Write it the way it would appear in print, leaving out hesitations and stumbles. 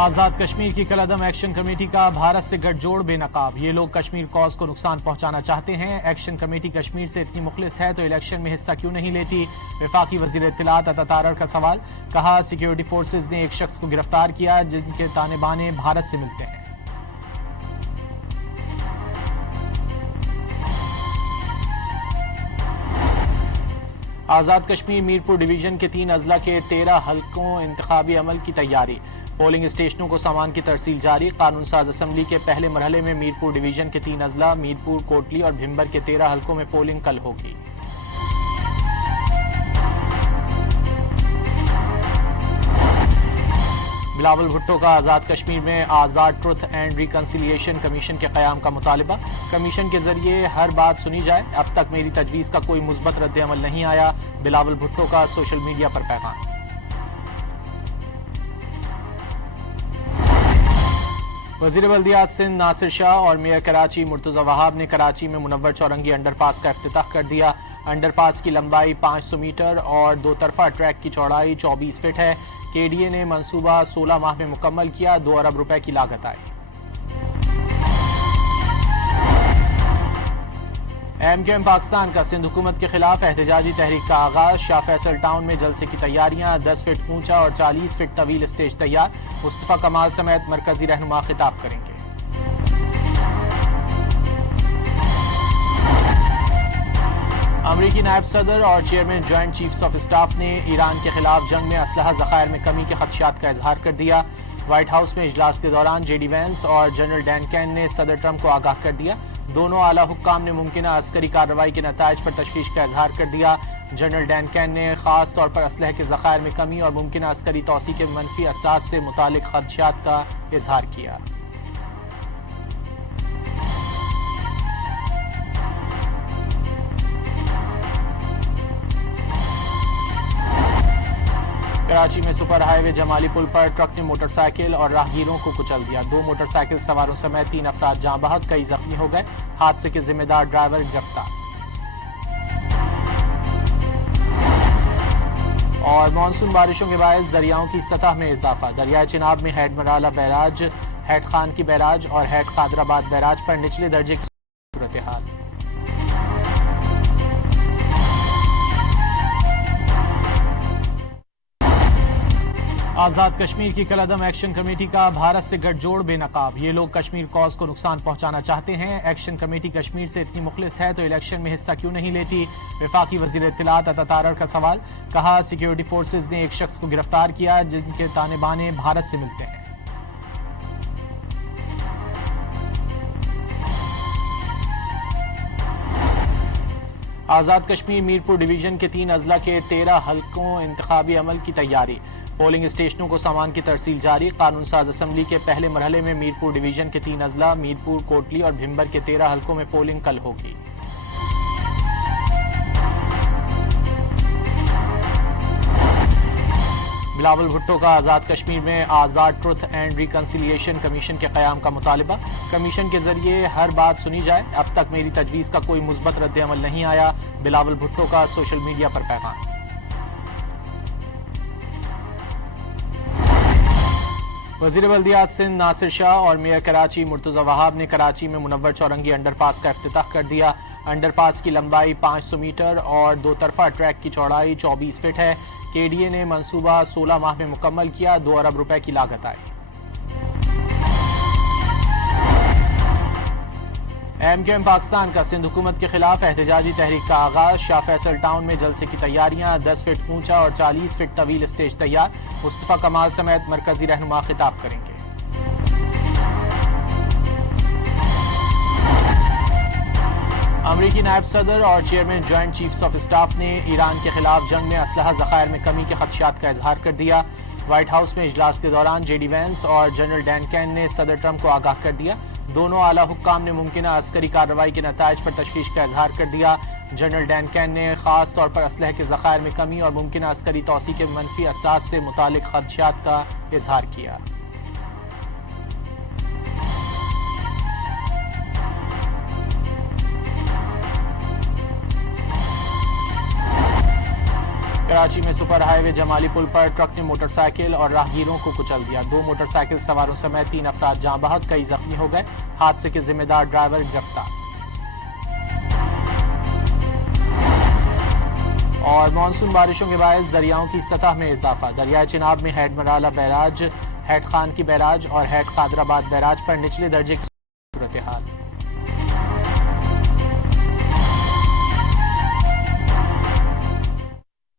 آزاد کشمیر کی کالعدم action committee کا بھارت سے گٹھ جوڑ بے نقاب۔ یہ لوگ کشمیر کاز کو نقصان پہنچانا چاہتے ہیں۔ ایکشن کمیٹی کشمیر سے اتنی مخلص ہے تو الیکشن میں حصہ کیوں نہیں لیتی؟ وفاقی وزیر اطلاعات عطا تارڑ کا سوال۔ کہا سیکیورٹی فورسز نے ایک شخص کو گرفتار کیا جن کے تانے بانے بھارت سے ملتے ہیں۔ آزاد کشمیر میرپور ڈویژن کے 3 اضلاع کے 13 حلقوں انتخابی عمل کی تیاری۔ پولنگ اسٹیشنوں کو سامان کی ترسیل جاری۔ قانون ساز اسمبلی کے پہلے مرحلے میں میرپور ڈویژن کے 3 اضلاع میرپور، کوٹلی اور بھمبر کے 13 حلقوں میں پولنگ کل ہوگی۔ بلاول بھٹو کا آزاد کشمیر میں آزاد ٹروتھ اینڈ ریکنسیلیشن کمیشن کے قیام کا مطالبہ۔ کمیشن کے ذریعے ہر بات سنی جائے، اب تک میری تجویز کا کوئی مثبت رد عمل نہیں آیا، بلاول بھٹو کا سوشل میڈیا پر پیغام۔ وزیر بلدیات سندھ ناصر شاہ اور میئر کراچی مرتضی وہاب نے کراچی میں منور چورنگی انڈر پاس کا افتتاح کر دیا۔ انڈر پاس کی لمبائی 500 میٹر اور 2 طرفہ ٹریک کی چوڑائی 24 فٹ ہے۔ کے ڈی اے نے منصوبہ 16 ماہ میں مکمل کیا، 2 ارب روپے کی لاگت آئی۔ ایم کیو ایم پاکستان کا سندھ حکومت کے خلاف احتجاجی تحریک کا آغاز۔ شاہ فیصل ٹاؤن میں جلسے کی تیاریاں، 10 فٹ اونچا اور 40 فٹ طویل اسٹیج تیار۔ مصطفیٰ کمال سمیت مرکزی رہنما خطاب کریں گے۔ امریکی نائب صدر اور chairman joint chiefs of staff نے ایران کے خلاف جنگ میں اسلحہ ذخائر میں کمی کے خدشات کا اظہار کر دیا۔ وائٹ ہاؤس میں اجلاس کے دوران جے ڈی وینس اور جنرل ڈین کین نے صدر ٹرمپ کو آگاہ کر دیا۔ دونوں اعلیٰ حکام نے ممکنہ عسکری کارروائی کے نتائج پر تشویش کا اظہار کر دیا۔ جنرل ڈین کین نے خاص طور پر اسلحے کے ذخائر میں کمی اور ممکنہ عسکری توسیع کے منفی اثرات سے متعلق خدشات کا اظہار کیا۔ کراچی میں سپر ہائی وے جمالی پل پر ٹرک نے موٹر سائیکل اور راہگیروں کو کچل دیا۔ 2 موٹر سائیکل سواروں سمیت 3 افراد جاں بحق، کئی زخمی ہو گئے۔ حادثے کے ذمہ دار ڈرائیور گرفتار۔ اور مانسون بارشوں کے باعث دریاؤں کی سطح میں اضافہ۔ دریائے چناب میں head Marala barrage, head Khanki barrage اور ہیڈ قادرآباد بیراج پر نچلے درجے کی صورتحال۔ آزاد کشمیر کی کالعدم ایکشن کمیٹی کا بھارت سے گٹھ جوڑ بے نقاب۔ یہ لوگ کشمیر کاز کو نقصان پہنچانا چاہتے ہیں۔ ایکشن کمیٹی کشمیر سے اتنی مخلص ہے تو الیکشن میں حصہ کیوں نہیں لیتی؟ وفاقی وزیر اطلاعات عطا تارڑ کا سوال۔ کہا سیکیورٹی فورسز نے ایک شخص کو گرفتار کیا جن کے تانے بانے بھارت سے ملتے ہیں۔ آزاد کشمیر میرپور ڈویژن کے 3 اضلاع کے 13 حلقوں انتخابی عمل کی تیاری۔ پولنگ اسٹیشنوں کو سامان کی ترسیل جاری۔ قانون ساز اسمبلی کے پہلے مرحلے میں میرپور ڈویژن کے 3 اضلاع میرپور، کوٹلی اور بھمبر کے 13 حلقوں میں پولنگ کل ہوگی۔ بلاول بھٹو کا آزاد کشمیر میں آزاد ٹروتھ اینڈ ریکنسیلیشن کمیشن کے قیام کا مطالبہ۔ کمیشن کے ذریعے ہر بات سنی جائے، اب تک میری تجویز کا کوئی مثبت رد عمل نہیں آیا، بلاول بھٹو کا سوشل میڈیا پر پیغام۔ وزیر بلدیات سندھ ناصر شاہ اور میئر کراچی مرتضی وہاب نے کراچی میں منور چورنگی انڈر پاس کا افتتاح کر دیا۔ انڈر پاس کی لمبائی 500 میٹر اور 2 طرفہ ٹریک کی چوڑائی 24 فٹ ہے۔ کے ڈی اے نے منصوبہ 16 ماہ میں مکمل کیا، 2 ارب روپے کی لاگت آئی۔ ایم کیو ایم پاکستان کا سندھ حکومت کے خلاف احتجاجی تحریک کا آغاز۔ شاہ فیصل ٹاؤن میں جلسے کی تیاریاں، 10 فٹ اونچا اور 40 فٹ طویل اسٹیج تیار۔ مصطفیٰ کمال سمیت مرکزی رہنما خطاب کریں گے۔ امریکی نائب صدر اور chairman joint chiefs of staff نے ایران کے خلاف جنگ میں اسلحہ ذخائر میں کمی کے خدشات کا اظہار کر دیا۔ وائٹ ہاؤس میں اجلاس کے دوران جے ڈی وینس اور جنرل ڈین کین نے صدر ٹرمپ کو آگاہ کر دیا۔ دونوں اعلیٰ حکام نے ممکنہ عسکری کارروائی کے نتائج پر تشویش کا اظہار کر دیا۔ جنرل ڈین کین نے خاص طور پر اسلحے کے ذخائر میں کمی اور ممکنہ عسکری توسیع کے منفی اثرات سے متعلق خدشات کا اظہار کیا۔ کراچی میں سپر ہائی وے جمالی پل پر ٹرک نے موٹر سائیکل اور راہگیروں کو کچل دیا 2 موٹر سائیکل سواروں سمیت 3 افراد جاں بحق کئی زخمی ہو گئے حادثے کے ذمہ دار ڈرائیور گرفتار اور مانسون بارشوں کے باعث دریاؤں کی سطح میں اضافہ دریائے چناب میں head Marala barrage head Khanki barrage اور ہیڈ قادر آباد بیراج پر نچلے درجے کی صورتحال